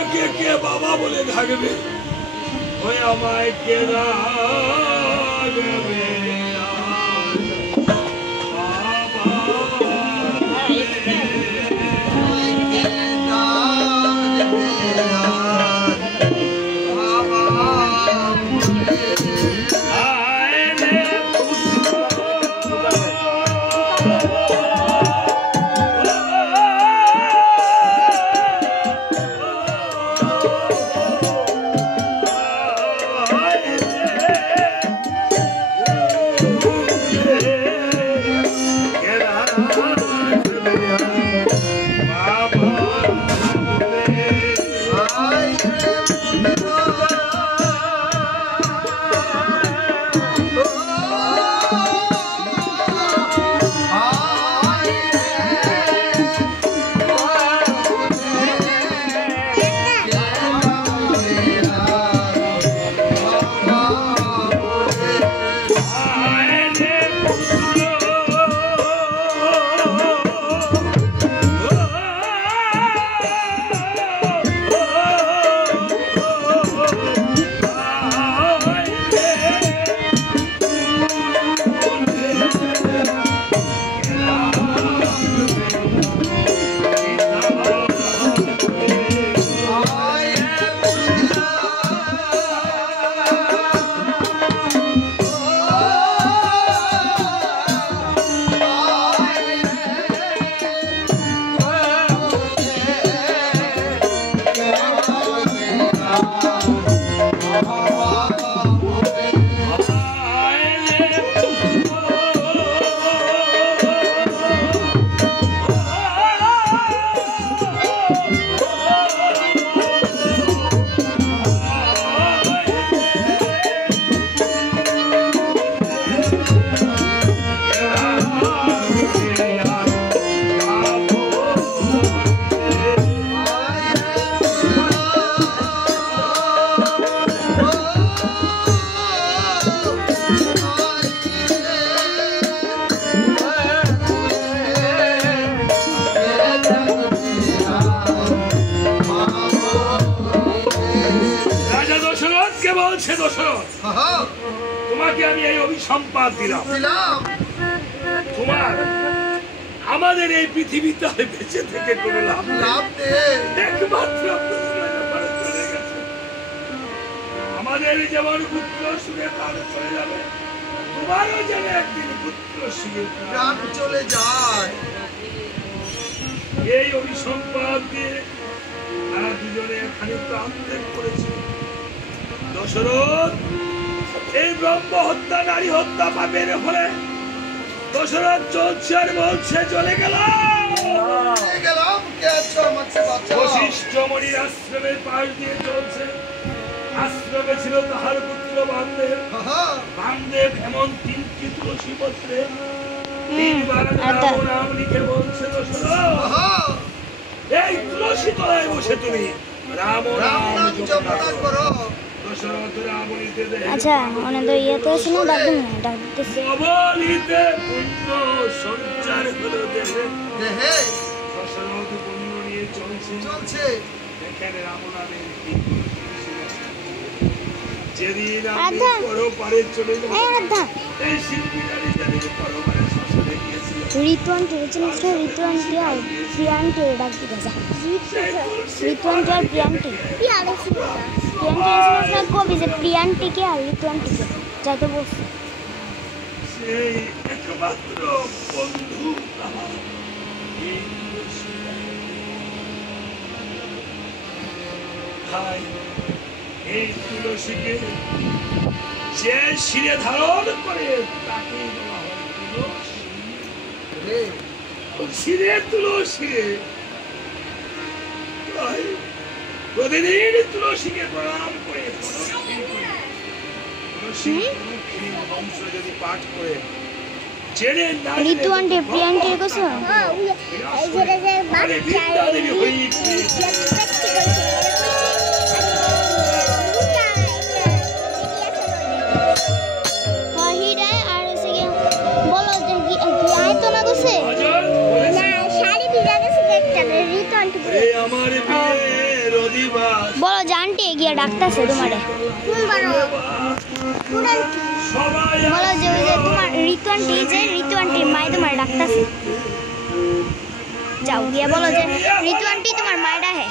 আমাকে কে বাবা বলে ডাকবে, ওই আমায় কে ডাকবে তোমাকে আমি এই অভিসম্পাদ দিলাম, তোমার আমাদের এই পৃথিবীতে বেঁচে থেকে কোনো লাভ একমাত্র আমাদের যেমন পুত্র সুরে প্রাণ চলে যাবে, তোমারও যেন একদিন পুত্র সুরে প্রাণ চলে যায়। এই অভিসম্পাদ দিয়ে তারা দুজনে এখানে প্রাণ ত্যাগ করেছে। দশরথ এই ব্রহ্ম হত্যা নারী হত্যা পাপের ফলে দশরথ চলছে আর বলছে চলে গেলাম। বশিষ্ঠ মণির আশ্রমের পাশ দিয়ে চলছে। আশ্রমে ছিল তাহার পুত্র বামদেব। বামদেব এমন 3টি তুলসী পত্রে 3বার নাম লিখে বলছে দশরথ এই তুলসী তলায় বসে তুমি রাম রাম জপ করো। আচ্ছা অনেক তো ইয়ে তো শুনো ডাকবেন না ডাকতেছি বলিতে পুণ্য সঞ্চার হলো দেহে দশরথ পুণ্য নিয়ে চলছে দেখেন রাম নামের যেদিন আমি পরপারে চলে যাব এই শিল্পীরা নিজেদের পরপারে শ্মশানে গিয়েছিল। ঋতুয়ান টেরেছেন ঋতুয়ান কি আর প্রিয়ান্টি ডাকতে গেছে ঋতুয়ান কি আর প্রিয়ান্টি কবি যে প্রিয়ান্টিকে আর ঋতুয়ান্টিকে যাইতে বসছে সেই একমাত্র বন্ধু এই তুলসীকে যে শিরে ধারণ করে তাকে বলা হয় শিরে তুলসী। প্রতিদিন তুলসীকে প্রণাম করে তুলসী বংশ যদি পাঠ করে ঋতুয়ান্টি প্রিয়ান্টির কথা আমার বিয়ের অধিবার ডাকতেছে তোমারে। বলো যে ওই যে তোমার ঋতু আন্টির মায়ে তোমার ডাকতেছে। যাও গিয়া বলো যে ঋতু আন্টি তোমার মায়ে ডাকে।